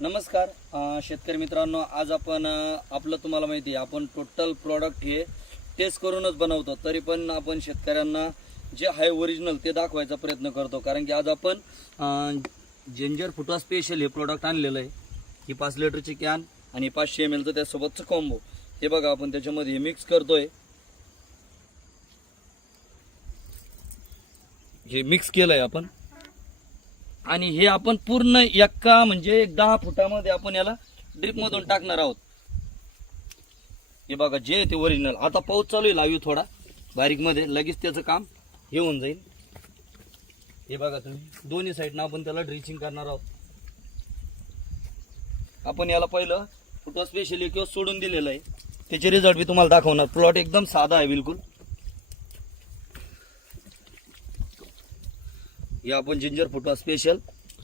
नमस्कार शेतकरी मित्रांनो, आज आपण आपलं तुम्हाला माहिती आहे आपण टोटल प्रॉडक्ट हे टेस्ट करूनच बनवतो. तरी पण आपण शेतकऱ्यांना जे आहे ओरिजिनल ते दाखवायचा प्रयत्न करतो. कारण की आज आपण जिंजर फुटवा स्पेशल हे प्रॉडक्ट आणलेलं आहे. ही 5 लिटरची कॅन आणि 500 ml चं त्यासोबतचं कॉम्बो. हे बघा आपण त्याच्यामध्ये मिक्स करतोय. हे मिक्स केलंय आपण आणि हे आपण पूर्ण एका म्हणजे 10 फुटामध्ये आपण याला ड्रिप मधून टाकणार आहोत. हे बघा जे ते ओरिजिनल. आता पाऊस चालू आहे लावी थोडा बारीक मध्ये, लगेच त्याचं काम हे होऊन जाईल. हे बघा तुम्ही दोन्ही साईडनं आपण त्याला ड्रिचिंग करणार आहोत. आपण याला पहिलं फुटवा स्पेशल एक सोडून दिलेलं आहे, त्याचे रिझल्ट मी तुम्हाला दाखवणार. प्लॉट एकदम साधा आहे बिलकुल. हे आपण जिंजर फुटवा स्पेशल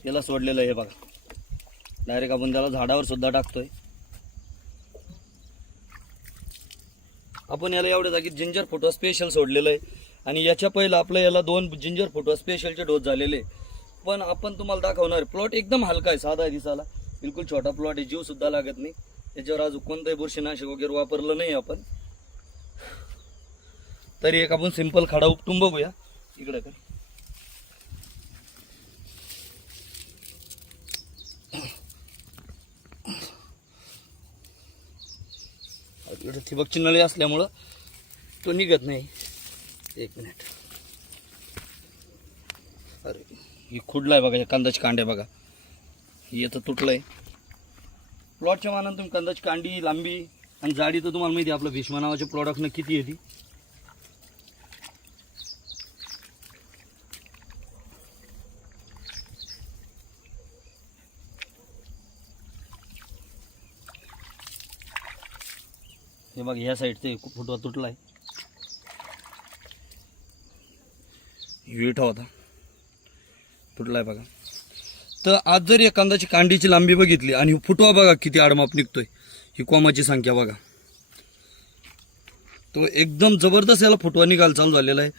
याला सोडलेलं आहे. बघा डायरेक्ट आपण त्याला झाडावर सुद्धा टाकतोय. आपण याला एवढ्या जागी जिंजर फुटवा स्पेशल सोडलेलं आहे आणि याच्या पहिला आपलं याला 2 जिंजर फुटवा स्पेशलचे डोस झालेले. पण आपण तुम्हाला दाखवणार प्लॉट एकदम हलका आहे, साधा आहे दिसायला, बिलकुल छोटा प्लॉट आहे, जीव सुद्धा लागत नाही त्याच्यावर. अजून कोणतंही बुरशीनाशक वगैरे वापरलं नाही आपण. तरी एक आपण सिंपल खडा उपटून बघूया. इकडे काय इकडे ठिबकची नळी असल्यामुळं तो निघत नाही. एक मिनिट. अरे ही खुडलाय बघा, कांदाची कांडे बघा, ही आता तुटलंय. प्लॉटच्या मानानं तुम्ही कांदाची कांडी, लांबी आणि जाडी तर तुम्हाला माहिती आहे आपलं भीष्मा नावाच्या प्रॉडक्टनं किती येते. हे बघा ह्या साईडचे फुटवा तुटलाय. विठा होता तुटलाय बघा. तर आज जर या कांदाची कांडीची लांबी बघितली आणि फुटवा बघा किती आडमाप निघतोय, ही कोमाची संख्या बघा, तो एकदम जबरदस्त याला फुटवा निघायला चालू झालेला आहे.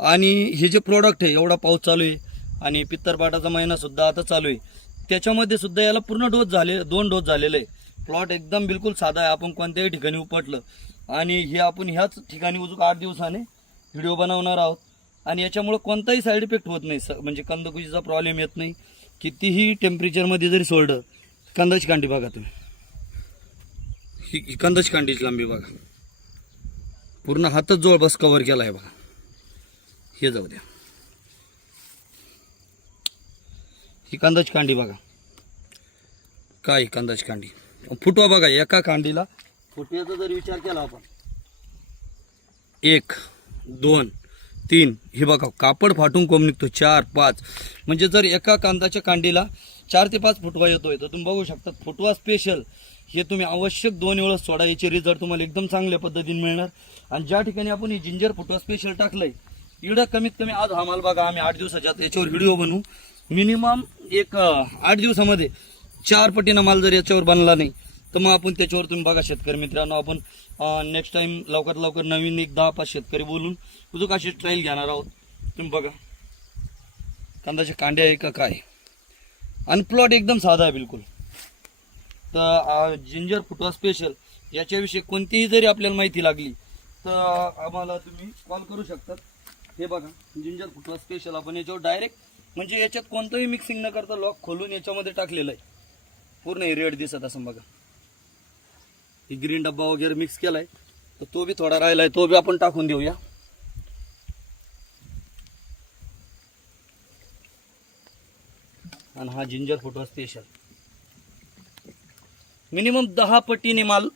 आणि हे जे प्रोडक्ट आहे, एवढा पाऊस चालू आहे आणि पित्तरपाटाचा महिना सुद्धा आता चालू आहे, त्याच्यामध्ये सुद्धा याला पूर्ण डोस झाले, 2 डोस झालेले आहे. प्लॉट एकदम बिलकुल साधा आहे. आपण कोणत्याही ठिकाणी उपटलं आणि हे आपण ह्याच ठिकाणी उजूक 8 दिवसाने व्हिडिओ बनवणार आहोत. आणि याच्यामुळे कोणताही साईड इफेक्ट होत नाही, म्हणजे कंदकुशीचा प्रॉब्लेम येत नाही. कितीही टेम्परेचरमध्ये जरी सोडलं. कांदाची कांडी बघा तुम्ही, ही कांदाची कांडीची लांबी बघा, पूर्ण हातच जवळपास कव्हर केला आहे बघा. हे जाऊ द्या, ही कांदाची कांडी बघा, काय कांदाची कांडी. फुटवा बघा, एका कांडीला फुटव्याचा जर विचार केला आपण 1 2 3, हे बघा कापड फाटून कोंब निघतो. 4 5, म्हणजे जर एका कांदाच्या कांडीला 4 ते 5 फुटवा येतोय तर तुम्ही बघू शकता. फुटवा स्पेशल हे तुम्ही आवश्यक 2 वेळेस सोडा, याचे रिझल्ट तुम्हाला एकदम चांगल्या पद्धतीने मिळणार. आणि ज्या ठिकाणी आपण ही जिंजर फुटवा स्पेशल टाकलंय, इकडं कमीत कमी आज हा माल बघा, आम्ही 8 दिवसाच्या याच्यावर व्हिडिओ बनवू. मिनिमम एक 8 दिवसामध्ये 4 पटीनं माल जर याच्यावर बनला नाही तर मग आपण त्याच्यावर तुम्ही बघा शेतकरी मित्रांनो, आपण नेक्स्ट टाइम लवकरात लवकर नवीन एक 10-5 शेतकरी बोलून तुझं अशी ट्रायल घेणार आहोत. तुम्ही बघा कांद्याच्या कांड्या आहे का काय. आणि प्लॉट एकदम साधा आहे बिलकुल. तर जिंजर फुटवा स्पेशल याच्याविषयी कोणतीही जरी आपल्याला माहिती लागली तर आम्हाला तुम्ही कॉल करू शकतात. हे बघा जिंजर फुटवा स्पेशल आपण याच्यावर डायरेक्ट, म्हणजे याच्यात कोणतंही मिक्सिंग न करता लॉक खोलून याच्यामध्ये टाकलेलं आहे. पूर्ण हे रेड दिसत असं बघा. ही ग्रीन डब्बा वगैरे मिक्स केलाय, तर तो बी थोडा राहिलाय, तो बी आपण टाकून देऊया. आणि हा जिंजर फुटवा स्पेशल मिनिमम 10 पटीने माल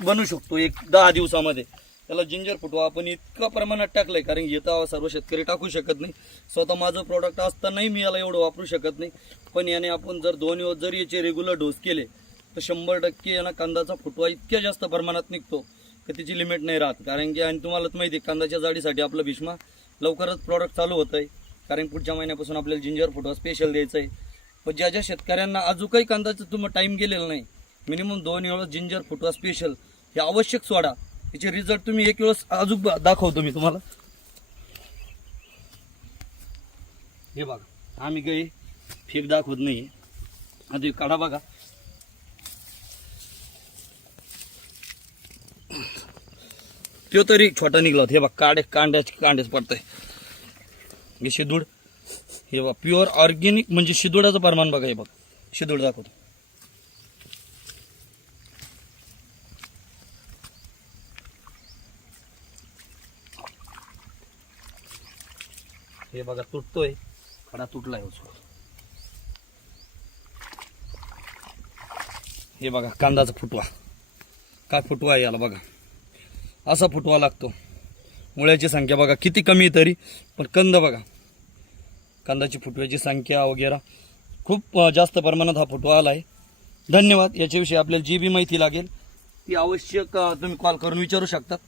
बनू शकतो एक 10 दिवसामध्ये. त्याला जिंजर फुटवा आपण इतका प्रमाणात टाकलंय, कारण येता सर्व शेतकरी टाकू शकत नाही. स्वतः माझं प्रोडक्ट असतानाही मी याला एवढं वापरू शकत नाही. पण याने आपण जर 2 दिवस जर याचे रेग्युलर डोस केले तर 100% यांना कांदाचा फुटवा इतक्या जास्त प्रमाणात निघतो की त्याची लिमिट नाही राहत. कारण की आणि तुम्हालाच माहिती आहे कांदाच्या जाडीसाठी आपलं भीष्मा लवकरच प्रॉडक्ट चालू होत आहे, कारण पुढच्या महिन्यापासून आपल्याला जिंजर फुटवा स्पेशल द्यायचं आहे. पण ज्या ज्या शेतकऱ्यांना अजून काही कांदाचं तुम्हाला टाईम गेलेला नाही, मिनिमम 2 वेळेस जिंजर फुटवा स्पेशल हे आवश्यक सोडा. याचे रिझल्ट तुम्ही एक वेळेस अजून दाखवतो मी तुम्हाला. हे बघा आम्ही काही फेक दाखवत नाही. आता काढा बघा, तो तरी छोटा निघला होता. हे बघ कांडेच पडतंय. हे शिदूड, हे बघ प्युअर ऑर्गेनिक म्हणजे शिदुडाचं प्रमाण बघा. हे बघ शिदूड दाखवतो. हे बघा तुटतोय, खडा तुटलाय. हे बघा कांदाचा फुटवा, काय फुटवा आहे याला बघा. असा फुटवा लागतो. मुळ्याची संख्या बघा किती कमी आहे तरी, पण कंद बघा, कांदाची फुटव्याची संख्या वगैरे खूप जास्त प्रमाणात हा फुटवा आला आहे. धन्यवाद. याच्याविषयी आपल्याला जी बी माहिती लागेल ती आवश्यक तुम्ही कॉल करून विचारू शकतात.